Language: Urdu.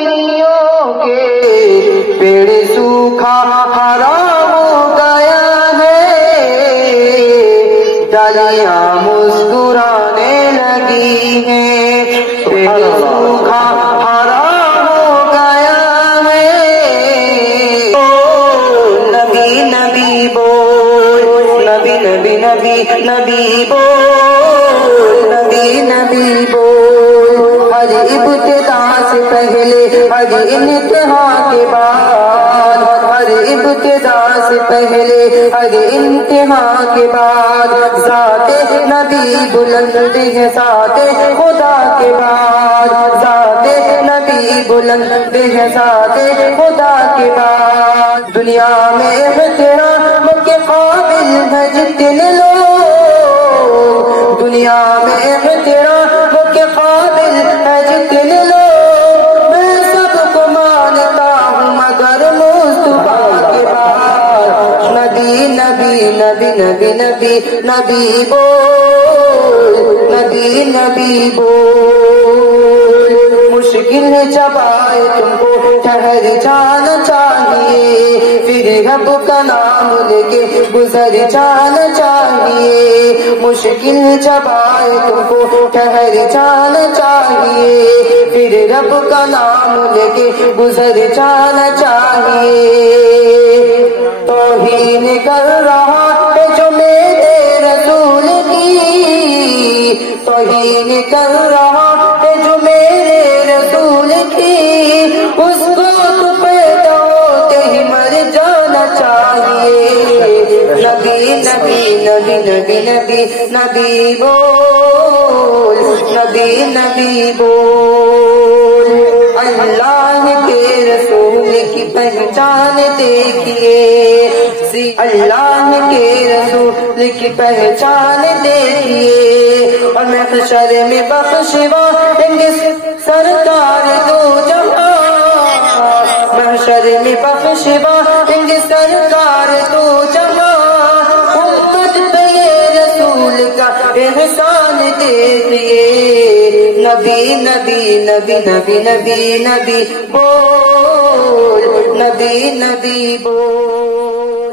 کلیوں کے پیڑ سوکھا حرام ہو گیا ہے، ڈالیاں مسکرانے لگی ہیں، پیڑ سوکھا حرام ہو گیا ہے، نبی نبی بول، نبی نبی نبی نبی بول، نبی نبی بول، ہر ابتدا سے پہلے ہر انتہا کے بعد، ہر ابتدا سے پہلے ہر انتہا کے بعد، ذات نبی بلند ہے ذات خدا کے بعد، ذات نبی بلند ہے ذات خدا کے بعد، دنیا میں احترام کے قابل ہے جتنے لوگ، دنیا میں احترام کے قابل ہے جتنے لوگ، میں سب کو مانتا ہوں مگر مصطفیٰ کے بعد، نبی نبی نبی نبی نبی نبی بول، نبی نبی بول، مشکل جب آئے تم کو ٹھہر جانا چاہیے، پھر رب کا نام لے کے گزر جانا چاہیے، مشکل جب آئے تم کو ٹھہر جانا چاہیے، پھر رب کا نام لے کے گزر جانا چاہیے، توہین کر رہا ہے جو میرے رسول کی، توہین کر رہا ہے جو میرے رسول کی، اس کو تو پیدا ہوتے ہی مر جانا چاہیے، نبی نبی نبی نبی نبی نبی بول، نبی نبی بول، اللہ کے رسول کی پہچان دیکھیے، اللہ کے رسول کی پہچان دیکھیے، اور محشر میں بخشوائیں گے سرکار دو جہاں، محشر میں بخشوائیں گے سرکار دو جہاں، امت پہ رسول کا احسان دیکھیے، نبی نبی نبی نبی نبی نبی بول، نبی نبی بول۔